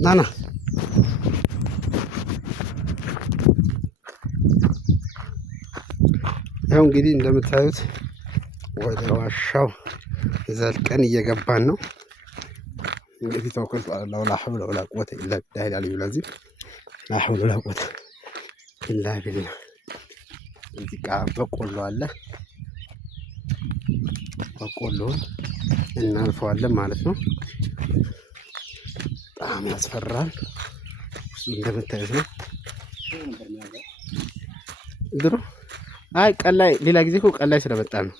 ናና ያው እንግዲህ እንደምታዩት ወደ ዋሻው ዘልቀን እየገባን ነው። እንግዲህ ተወከልቱ አላህ ላ ሐውለ ወላ ቁወተ ኢላ ቢላሂል አሊዩል አዚም ላ ሐውለ ወላ ቁወተ ኢላ ቢላህ። እዚህ ጋር በቆሎ አለ። በቆሎውን እናልፈዋለን ማለት ነው። በጣም ያስፈራል። እሱ እንደምታዩት ነው። ድሮ አይ ቀላይ ሌላ ጊዜ እኮ ቀላይ ስለመጣ ነው።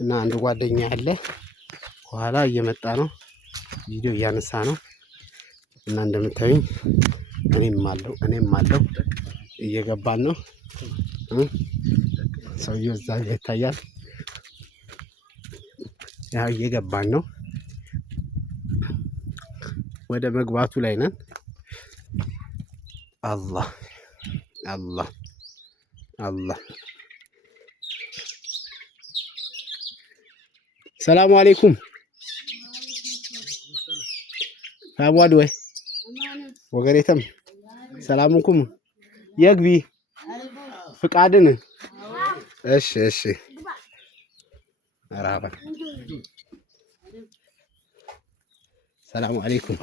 እና አንድ ጓደኛ አለ ከኋላ እየመጣ ነው፣ ቪዲዮ እያነሳ ነው። እና እንደምታዩኝ እኔም አለው እየገባን ነው። ሰውየው እዛ ይታያል። ያው እየገባን ነው፣ ወደ መግባቱ ላይ ነን። አላህ አላህ አላህ። ሰላሙ አለይኩም ታቧድ ወይ ወገሬተም ሰላሙኩም የግቢ ፍቃድን። እሺ እሺ መርሐባ። ሰላሙ አለይኩም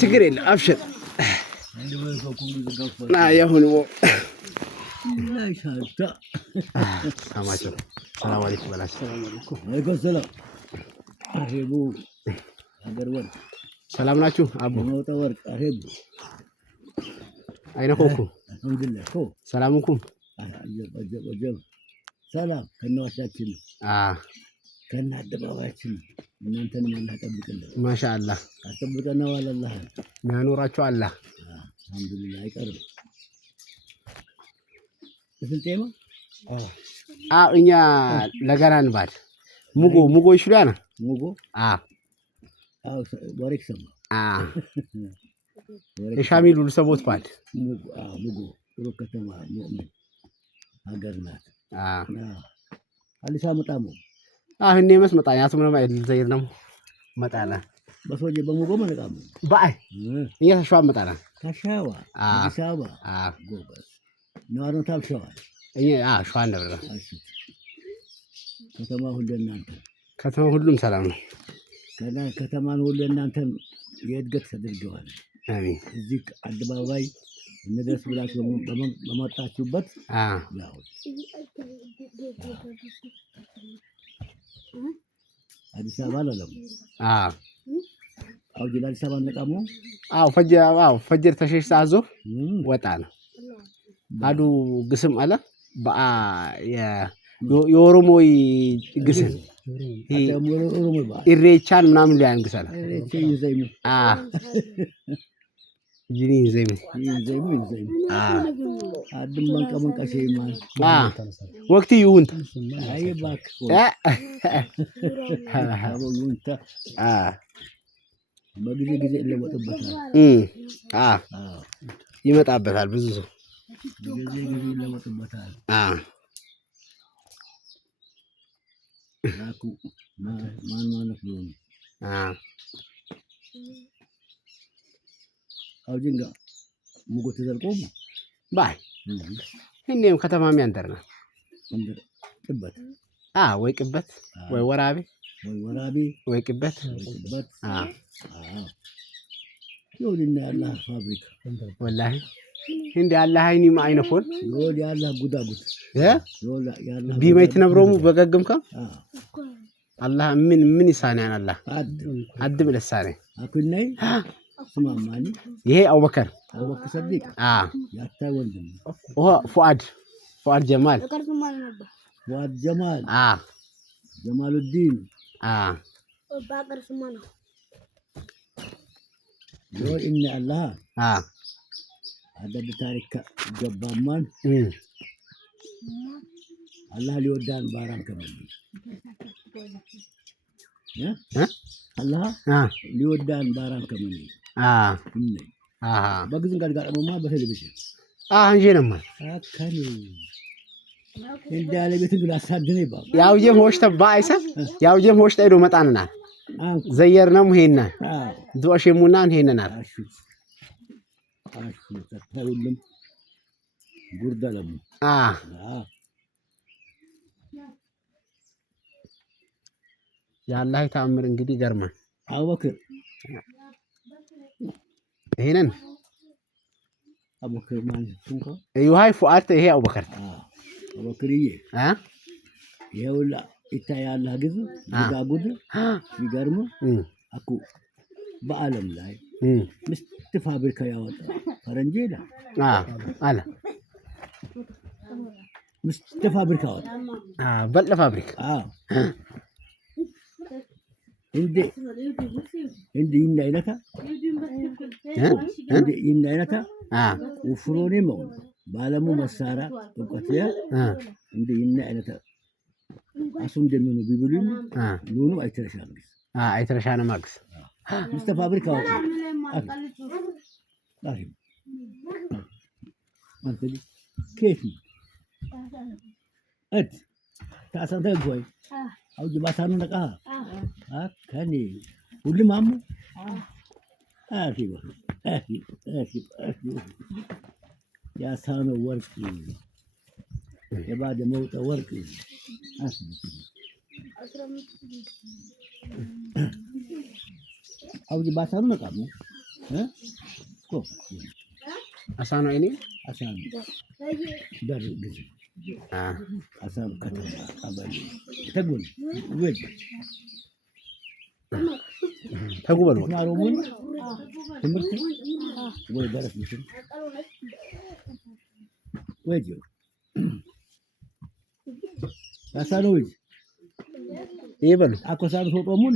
ችግር የለም አብሽር። ና ያሁን ሰማቸው። ሰላም አለይኩም በላቸው። ሰላም ናችሁ? አቡ አይነኮኩ ሰላምኩም ሰላም ከነዋሻችን ከነ አደባባያችን እናንተንም አላህ ጠብቅልን። ማሻአላህ አጠብቀና ወላላህ የሚያኖራችሁ አላህ አልሐምዱሊላህ። አይቀርም እስልጤማ እኛ ለገራን ባድ ሙጎ ይሽላና ሙጎ ወሬክ ሰማ የሻሚሉ ልሰቦት ባድ ሙጎ ጥሩ ከተማ ሙእሚን ሀገር ናት። አሊሳ መጣሙ እኔ መስመጣኝ አትምነማ ዘይር ነው መጣላ በሶጄ በሙጎ መጣሙ ባይ እየተሻዋ መጣላ ታሻዋ አዲስ አበባ ጎበዝ ነው ታብሻዋ ሸዋ ነበር። ከተማ ሁሉም ሰላም ነው። ከተማን ሁሉ እናንተም የእድገት ተደርገዋል። አሜን። እዚህ አደባባይ እንደደስ ብላችሁ በመጣችሁበት ያው አዲስ አበባ ለለም አውጂ አዲስ አበባ ነቃሙ ፈጀር ተሸሽ ሳዞ ወጣ ነው አዱ ግስም አለ በአ የኦሮሞ ግስም ኢሬቻን ምናምን ላይ አንግሳለ ጂኒ ዘይም አድም መንቀመንቀሽ ይማል ወቅት ይሁን አይባክ በጊዜ ይመጣበታል ብዙ ሰው ጊዜ ይለወጥበታል። አኩ ማን ማለት ነው? አውጂንጋ ሙጎ ተዘልቆም ባይ እኔም ከተማም ያንደርና ቅበት ወይ ቅበት ወይ ወራቤ ወይ ቅበት ይሁንና ያላህ ፋብሪካ ወላሂ እንደ ያላህ አይኒም አይነፎን ይወድ ያላህ ጉዳጉት ያላህ ቢመይት ነብሮሙ በገግምካ አላህ ምን ይሳናን አላህ አድም ለሳኔ አኩነይ ስማማኒ ይሄ አቡበከር ሰዲቅ ያታይ ወንድም ፉአድ ጀማል ጀማሉዲን ባቀር ስማና ይወድ ኢነ አላህ አደብ ታሪክ ገባማን አላህ ሊወዳን ባራን ከመን አላህ ሊወዳን ባራን ከመን በግዝን ጋር ጋር ነው በቴሌቪዥን አንጀነማ አካኒ እንደ ያለ ቤት ግን አሳድነ ይባል ያውየም ሆሽተ ባይሰ ያውየም ሆሽተ ሄዶ መጣንና ዘየርነም ሄና ዶሽሙናን ሄነናል አሹ ተታዩልም ጉርዳለም ያላህ ተአምር እንግዲህ ገርማን አቡበክር ይሄንን አቡበክር ማን እንኳ ይውሃይ ፉአት ይሄ አቡበክርዬ ይኸውላ ይታያል ግዝ ይጋጉድ ይገርም አኩ በአለም ላይ ምስት ፋብሪካ ያወጣ ፈረንጅ ይላ አለ ምስት ፋብሪካ ያወጣ በል ፋብሪካ እንዴ ይናይነታ ይናይነታ ወፍሮኔ ነው ባለሙ መሳራ እውቀትያ እንዴ ይናይነታ አሱ እንደምን ቢብሉኝ ሉኑ አይተረሻንግስ አይተረሻነ ማግስ ምስት ፋብሪካ ያወጣ አንተ كيف أنت تعرف تقول أو جباتانو نكاه كاني كل مامو أكيد يا سانو وركي يا بعد موت وركي أو جباتانو نكاه كو أسانو إني أسانو دار جزء أسانو كتر أبالي تقول وين تقول ما رومون تمرتي تقول درس مثل ويجو أسانو ويج يبلو أكو سانو توتومون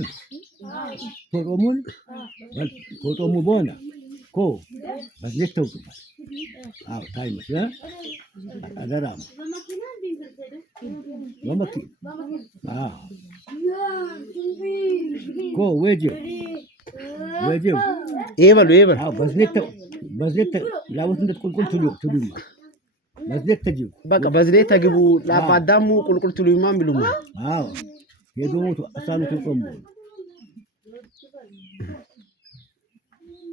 توتومو بونا كو بس نتوقف تايمس أدرام ومكي كو ويجب يبلو بس نت لا وانت تقول تلو بس نت تجيب بقى بس نت تجيبوا لا بعدامو قول تلو ما بلوما يدومو أسانو تقوم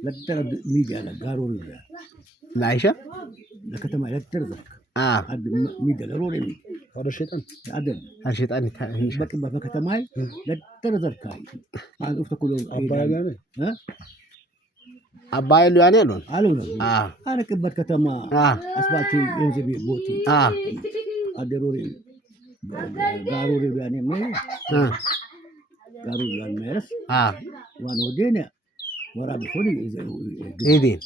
لتر ميديا لا غاروري العيشة لكتما لتر ذاك عبد ميديا ضروري هذا الشيطان عدل هذا الشيطان بقى بكتماي لتر ذاك عاد افتكر أبايلو ها أبايلو يعني لون قالوا أنا كبر كتما أسباتي ينزل بوتي ضروري غاروري يعني ما غاروري يعني ميرس وانو دينا ورا بفولي إيدين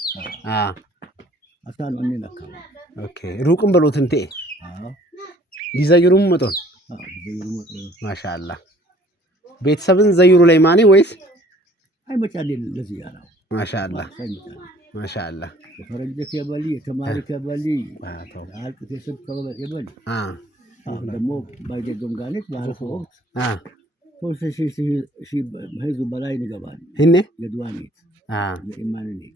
أصلاً أني نكمل أوكي روكم بلوت أنتي يزيرون متون ما شاء الله بيت سبن زيرو ليماني ويس هاي متعدي لزيارة ما شاء الله ما شاء الله فرنجك يا بالي تمارك يا بالي عارف تسب كذا يا بالي دمو بايد دمغانيت بعرف وقت كل شيء هذو بلاي نجبان هني يدواني إيماني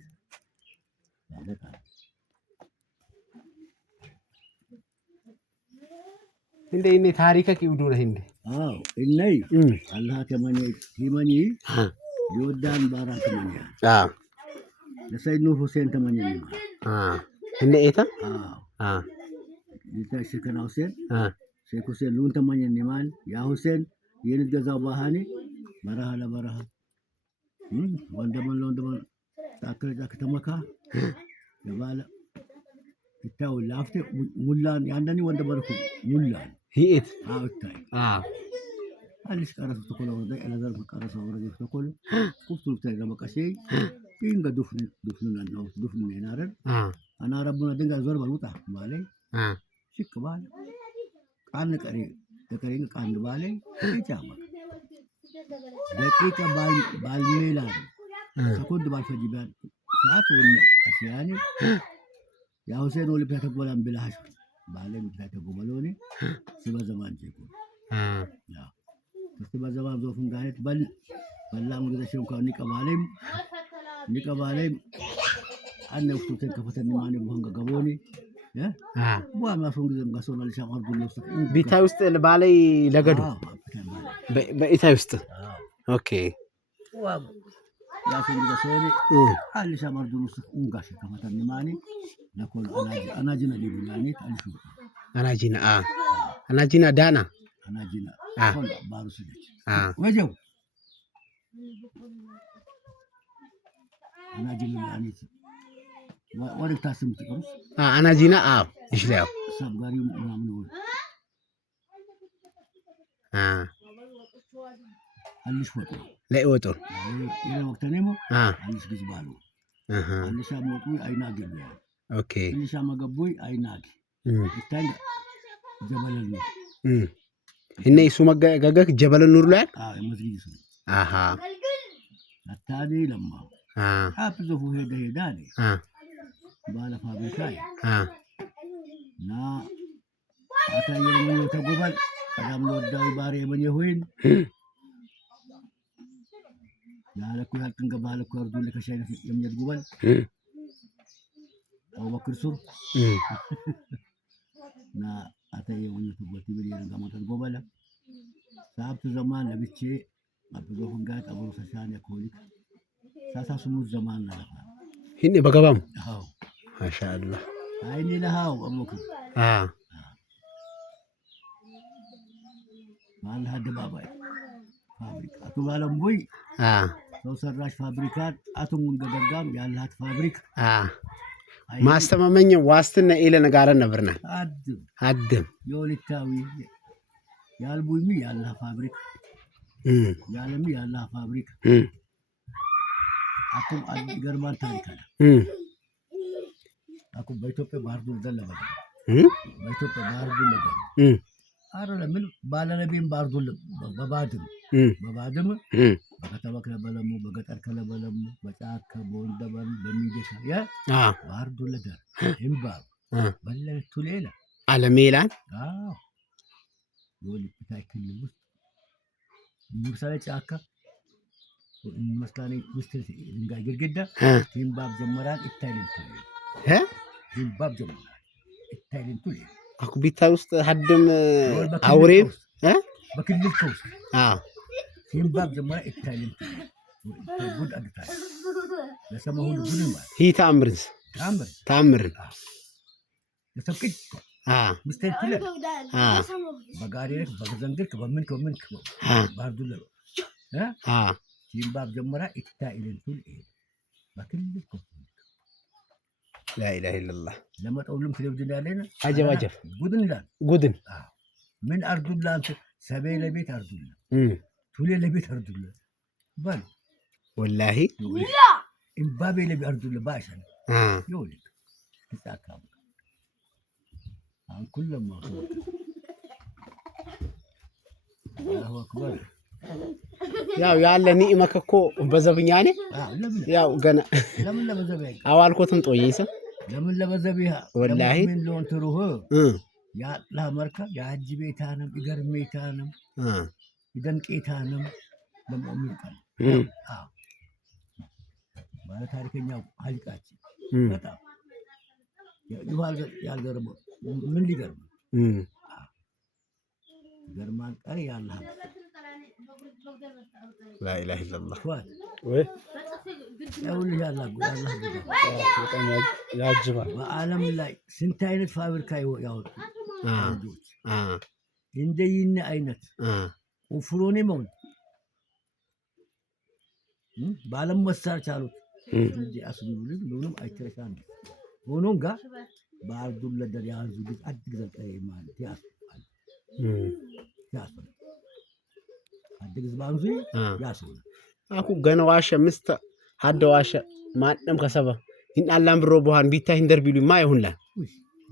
هندي تاريخك يودون هندي إني الله كماني كماني يودان بارا كماني لسيد نور حسين كماني هندي إيتا إيتا شكرا حسين شيخ حسين لون كماني نيمان يا حسين ينجزا باهاني baraha la baraha wanda takar da ka tamaka da bala ita lafte mullan yandani wanda barku mullan هيئت هاوتاي أليش كارس تقوله وده أنا ذا كارس أورجي تقوله كفتو تيجا بكشي إنك دفن لنا دفن نينارن أنا ربنا دينك زور بروتا بالي شيك بالي كان كريم كان بالي إيه جامك دقيقة بالميلان سكون بالفجيبان ساعات ولا أشياني يا حسين ولي بيتقول أم بلاش بالي بيتقول بالوني سبا زمان جيكو لا سبا زمان زوفن قالت بل لا مقدر شيء كان نيكا بالي أنا وقتين كفتني ماني بهنغ قبوني بوا ما فون قصونا اللي شغال بالنص بيتا وسط بالي لقدو بيتا وسط اوكي يا فين قصوني اللي شغال بالنص انقاش كما تنماني نقول انا جينا لي بلاني تعرفوا انا جينا انا جينا دانا انا جينا بارس وجو انا جينا يعني ورك تاسم تقرص انا جينا ايش لاو سب غاري منامن اللي شوطو لا يوتو الى وقت نيمو اللي شغزبالو اللي شاموتوي ايناغي اوكي اللي شامغبوي ايناغي الثاني جبل النور هنا يسمى غاغك جبل النور لا مسجد يسمى اها الثاني لما حافظوا هيداني بالا فابريكاي نا ata yirman ta gobal kadam lo dawi bare man yahuin la ko hal tanga bala ko ardu lika shayna yam yad gobal aw bakr sur na ata yirman ta gobal tibiri nga mata gobala sabtu zaman labiche abdo hungat abu sashani kolik sasa sumu zaman la hinne bagabam ma sha Allah ayni lahaw abuka مال هذا بابا فابريكا تبالم بوي لو سراش فابريكات اتمون غدغام يالات فابريك ማስተማመኝ ዋስትና ኢለ ነጋራ ነበርና አድም ዮሊታዊ ያልቡይሚ ያላ ፋብሪክ ያለሚ ያላ ፋብሪክ አኩም አዲ ገርማን ታሪካለ አኩም በኢትዮጵያ ባህር ዱር ደለበ በኢትዮጵያ ባህር ዱር ለበ አረለ ምን ባለነቢም ባርዱል በባድም በከተማ ከለበለሙ በገጠር ከለበለሙ በጫካ በወንደበል በሚደካ ያ ባርዱል ለደር እምባብ በለቱ ሌላ አለሜላን ወልብታይ ክልል ውስጥ ምሳሌ ጫካ መስላኔ ውስጥ ድንጋይ ግድግዳ እምባብ ጀመራል ይታይልቱ እምባብ ጀመራል ይታይልቱ አኩ ቢታ ውስጥ ሀድም አውሬም በክልል ውስጥ ሲምባብ ጀመረ ኢታሊን ጉድ አድታል ለሰማው ሁሉ ጉድ ማለት ሂ ታምር ለሰብቅ ምስተክለ በጋሪክ በዘንግርክ በምን ባርዱለ ሲምባብ ጀመረ ኢታሊን ቱል በክልል ውስጥ لا اله الا الله لما تقولهم تلفزيون علينا عجب جودن من ارض الله سبيل بيت ارض الله تولي لبيت ارض الله بل والله لا امبابي لبيت ارض الله باشا يولد تساكم عن كل ما الله اكبر ያው ያለ ኒዕመከ እኮ በዘብኛኔ ያው ገና ለምን ለበዘበይ አዋልኮትም ጦይይሰ ለምን ለበዘበይ ወላሂ ምን ሎን ትሩህ ያ ለመርካ ያጅ ቤታንም ይገርሜታንም ይደንቄታንም ለሙእሚን ቃል ማለት ታሪከኛው ሀሊቃችን በጣም ይዋል ያልገርም ምን ሊገርም ገርማን ቀሪ ያለ لا اله الا الله ወይ ያውል ያላጉ በጣም ያጅባል በአለም ላይ ስንት አይነት ፋብሪካ ያወጡ አንጆች እንደይነ አይነት ወፍሮኔ መውን በአለም መሳር ቻሉት እንጂ አስቡልኝ ምንም አይተረሳም ሆኖም ጋር በአርዱል ለደር ያዙ ግጥ አድግ ዘልቀይ ማለት ያስባል አድግ ዝባንዙ ያስባል አኩ ገና ዋሸ ምስተ ሀደ ዋሸ ማንም ከሰበ ይንአላም ብሮ በኋን ቢታ እንደርቢሉ ማ ይሁንላ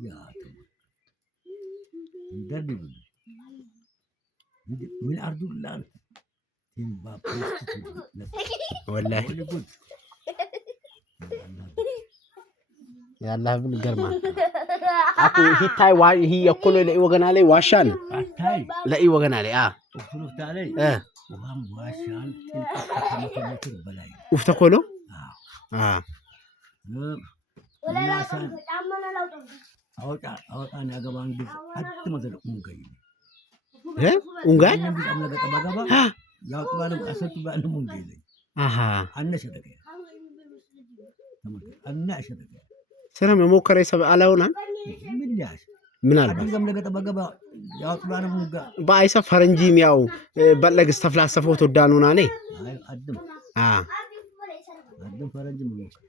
ያ እንደርቢሉ من أرض الله والله يا الله بن قرما أكو هي تاي هي يقول لي وجنا لي واشان لا إيه وجنا لي وفلوس علي وهم واشان تلقى بلاي وفتقولوا አወጣን ያገባን ግዝ አትመዘለ ኡንጋይ ኡንጋይ እኛም ግዝ አምና ገጠባ ገባ ያውጥባለ አሰጡ ባለ ኡንጋይ አሃ አነሸ ደገ አነሸ ደገ ሰላም የሞከረ ሰብ አላውና ምን ያሽ ምናልባት አዲስ አምና ገጠባ ገባ ያውጥባለ ኡንጋ ባይሰ ፈረንጂም ያው በለግስ ተፍላሰፈው ተዳኑና ነኝ አድም አድም ፈረንጂ ሞከረ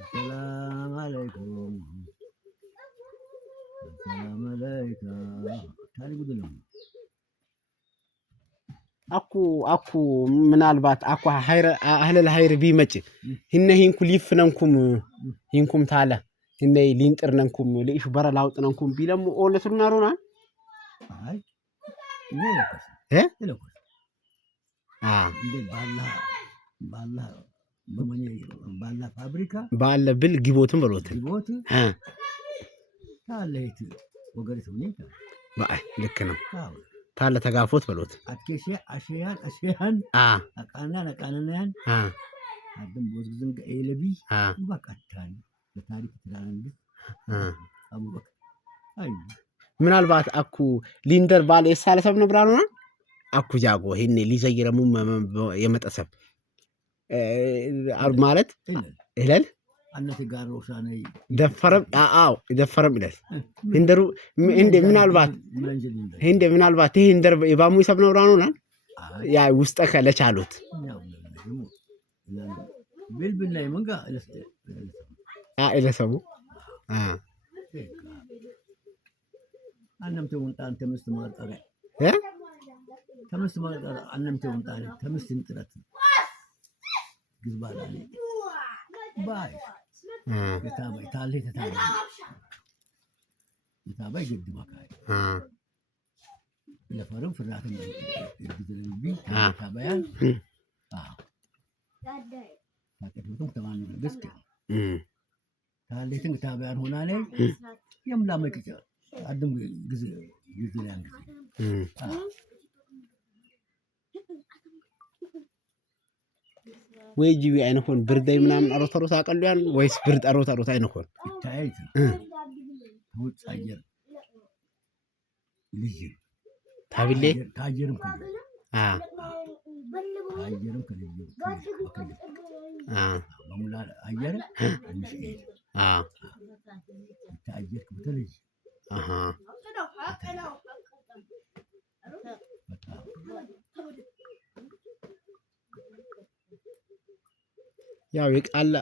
السلام عليكم السلام عليكم ታሪ ጉድለ አኩ ምናልባት አኩ ሀይረ አህለል ሀይር ቢመጭ ህነ ሂንኩ ሊፍነንኩም ሂንኩም ታለ ህነ ሊንጥርነንኩም ለኢሹ በረላውጥነንኩም ቢለሙ ኦለቱና ሮና አይ ይለኩስ እንዴ ባላ በመኔ ባላ ፋብሪካ ባለ ብል ግቦትን በሎት ግቦት ታለይት ወገሪት ሁኔታ ባይ ልክ ነው ታለ ተጋፎት በሎት አትከሽ አሽያን አቃናን አድም ወዝግዝን ኤለቢ በቃታን በታሪክ ትላንግ አቡበክ አይ ምናልባት አኩ ሊንደር ባለ የሳለሰብ ነብራውና አኩ ጃጎ ይሄኔ ሊዘይረሙ የመጠሰብ ማለት እለል አነተ ጋር ሮሻኔ ደፈረም ይላል እንደሩ ምናልባት ይሄ እንደር የባሙ ይሰብ ነው ራውና ያ ውስጠ ከለቻሉት bilbil ላይ መንጋ ኢለሰቡ አነምተ ወንጣን ተምስት ማርጠረ ተምስት ማርጠረ አነምተ ወንጣን ተምስት እንጥረት ግዝባላለ ባይ የታባይ ታለ የታባይ ግድባካይ ለፈረም ፍራተን ግዝልቢ ታባያን ታቀድኩም ተማን ደስከ ታለትን ታባያን ሆና ላይ የምላ መቅጫ አድም ግዝ ላይ ወይ ጂቢ አይነኮን ብርዳይ ምናምን አሮተሮታ አቀልያን ወይስ ብርድ አሮተሮታ አይነኮን ታይት ውጭ አየር ልጅ ታብሌ ታየርም ከልጅ ታየርም ከልጅ በሙላ አየር አንሽ ታየር ከልጅ ያው ይቃላ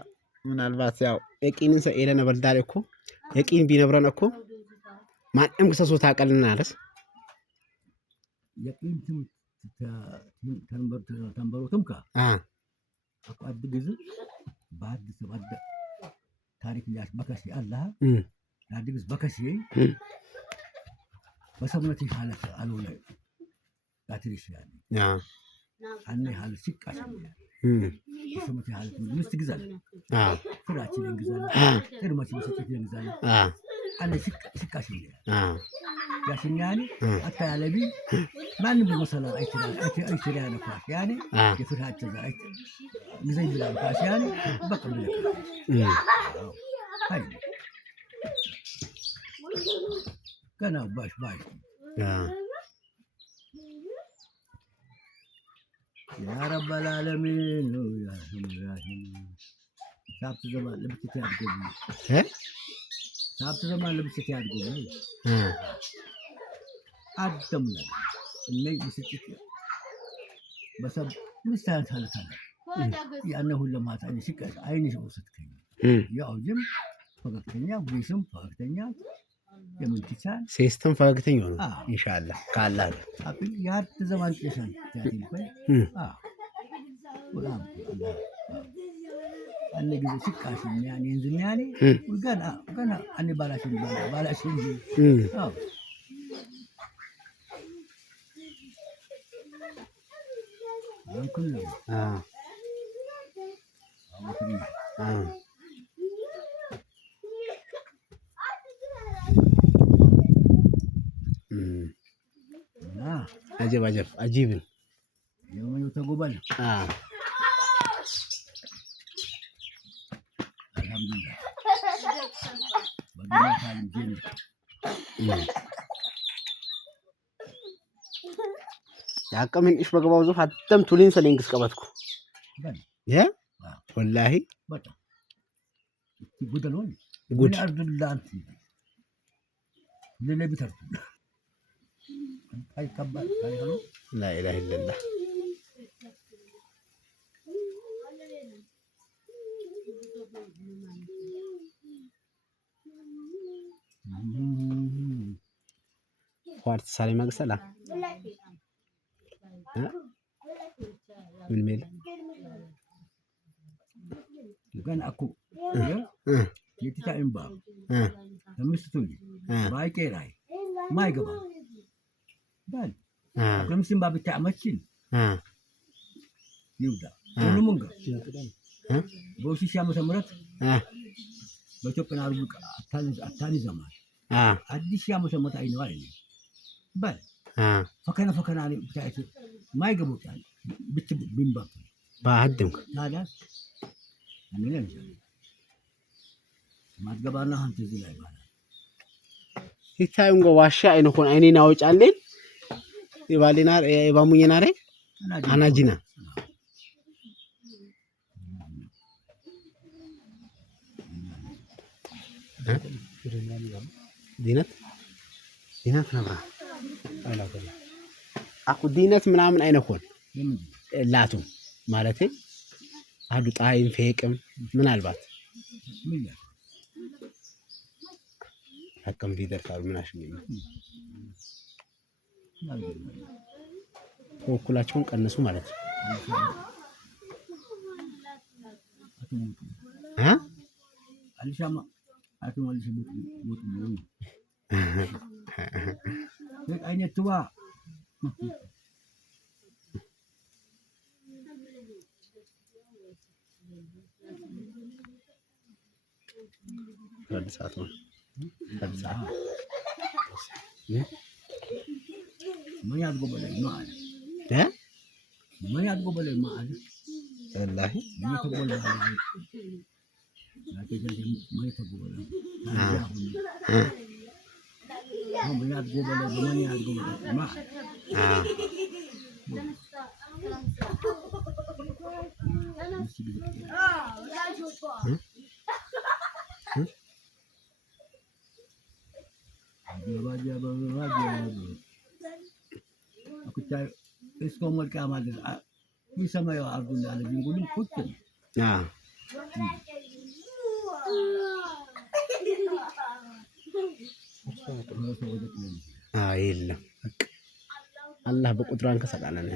ምናልባት ያው የቂንን ሰው ኤለ ነበር ዳለ እኮ የቂን ቢነብረን እኮ ማንም ከሰሶ ታቀልናለስ የቂን ተንበሮትም ካ አቋድ ግዝ ባድ ሰባደ ታሪክ ሊያስ በከሲ አላህ ያድግስ በከሲ በሰምነት ይሐለፍ አልሆነ ያትሪሽ ያ አነ ሐል ሲቃሽ በሰምነት ይሐለፍ ምስት ግዛል ፍራችን ግዛል ተርማች መስጠት ግዛል አነ ሲቃሽ ያሽኛኒ አታያለቢ ማንም በመሰላ አይተላ ነፋስ ያኔ የፍራቸው ዛይ ግዛይ ብላ ነፋስ ያኔ በቀም አይ ገና ባሽ ያ ረብ العالمين ያ ሳብት ዘማን ለብቻ ያድርጉ ሳብት ዘማን ለብቻ ያድርጉ አደም ላይ እነይ ምስጭት በሰብ ምሳሌ ታለታለ ያነ ሁሉ ማታኝ ሲቀር አይንሽ ወሰድከኝ ያው ጅም ፈገግተኛ ጉይስም ፈገግተኛ የምንትቻል ሲስተም ፈገግተኛ ነው ኢንሻአላህ ካላህ አብይ ያት ዘማን ጤሻን ያቲልፈ ወላም አለ ግዜ ሲቃሽኝ ያኔ እንዝኛኔ ገና አኔ ባላሽን አዎ አንኩል አጀብ አጂብን የማዩ ተጎባል alhamdulillah badina ta jin ያቀምን እሽ በገባው ዙፍ አተም ቱሊን ሰሊንግስ ቀበትኩ ያ ወላሂ በጣም ጉደሎ ጉድ አርዱላንት ለለብተር አይ ከባድ አይሆነ لا اله الا الله وارد سالي مغسلا من ميل كان اكو يتتعين باب لمستوي باي كيراي ما يقبل بل لمسين باب تعمشين يودا كل منغا بوشي شامو تمرت በኢትዮጵያ አርቡቅ አታኒ ዘማን አዲስ ያመተ መታ አይነው አይደል በል ፈከና ላይ ብታይት ማይገቡት ያለ ብት ቢንባብ ባድም ታዲያ አንነን ማትገባና አንተ እዚህ ላይ ማለት ይታዩንጎ ዋሻ አይነኮን አይኔና ወጫለን ይባሊናር ይባሙኝናሬ አናጂና ዲነት ነብራ አይላከለ አኩ ዲነት ምናምን አይነኮን ላቱ ማለቴ አዱ ጣይን ፈቅም ምናልባት አከም ሊደርሳሉ ምናሽ ነው ወኩላቸውን ቀነሱ ማለት ነው አልሻማ አትሞልሽ ሞት ነው አይነት ተዋ አዲሳት ነው ምን ያድጎበለ ማአል ምን ያድጎበለ ማአል ወላሂ ምን ተቆለ ما يتقبل هم يتقبل ومن يتقبل ما aku cari iskomal kamal bisa mayo Abdullah ada jingulun kucing የለም አላህ በቁጥራን ከሰቃለነ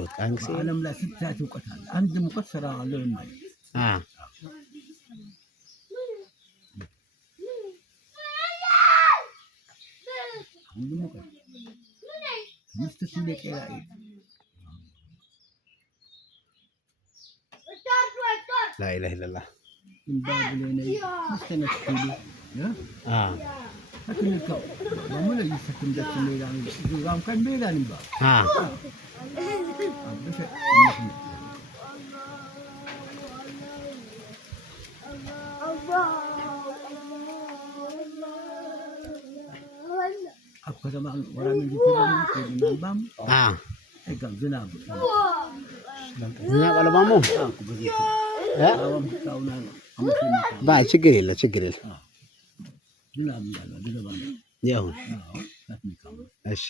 ወጣንክ ዓለም ላይ ፍታት ይውቀታል አንድ ሙቀት ስራ አለው ማለት አንድ ሙቀት ምስተስ ለቀራ لا اله الا الله ባብለኔ ምስተነክሉ አትልከው ማሙለ ይፈትም ደስ ሜዳን ዙራም ከን ሜዳን ይባ ከተማ ወራሚ ይፈትም እጋም ዝናብ አለማሞ ባ ችግር የለ ያው እሺ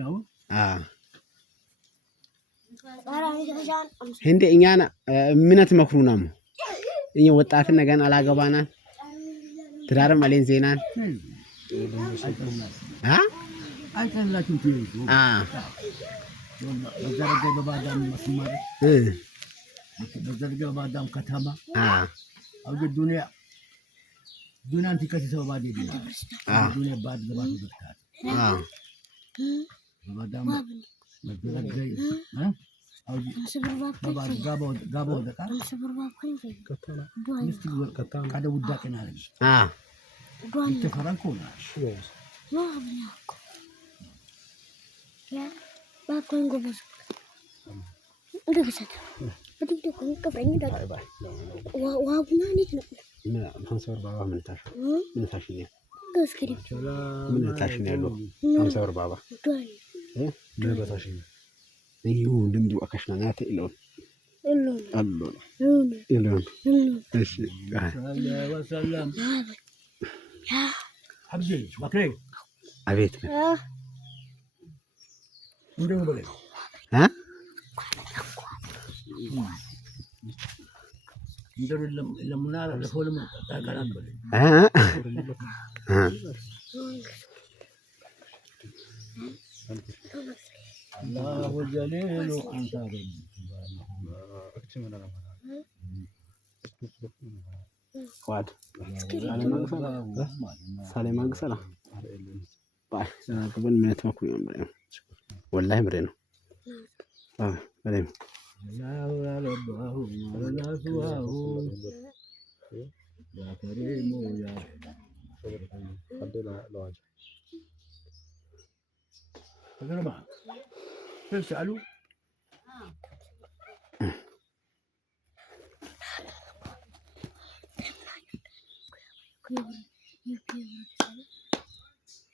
ነው እንደ እኛና ምነት መክሩናም እኛ ወጣት ነገን አላገባናል ትዳርም አለን ዜናን አይተላችሁ ትይዙ በዘረገ በባዳም መስማር በዘረገ በባዳም ከተማ አውደ ዱንያን ትከተሰው ባዲ ዲና ዱንያ ባድ ገባት በርካታ በባዳም በዘረገ አውዲ በባድ ጋቦ ደቃ ሚስት ወርቀታ ካደ ውዳቀና አለኝ ተፈራንኮና Bakın goboz. Udah bisa. Betul kan kepengen dah. ባይ ባይ Wah punya ni tu. ሀምሳ ብር ባባ ምን ታሽ ምን ታሽ ነው Gas kiri. ምን ታሽ ነው ያለው ሀምሳ ብር ባባ Tuan. ምን በታሽ ነው ይሁ ድምዱ አካሽና ናተ ኢሎን Elon. አሎን Elon. ኢሎን Elon. እሺ ወሰለም Ya. ሐብዚ ባክሬ አቤት Ah. እንደው በለ አ እንደው ለሙናራ ለፎለም ታቃላም በለ አ አላሁ ጀሊሉ አንተ ረቢ ዋድ ሳሌ ማግሰላ ባይ ከበን ምነት ማኩ ነው ወላሂ ምሬ ነው በላይ አላሁ ረባሁ ወላሱሁ ያ ከሪሙ ያ ተገረማ ተሰአሉ Kenapa?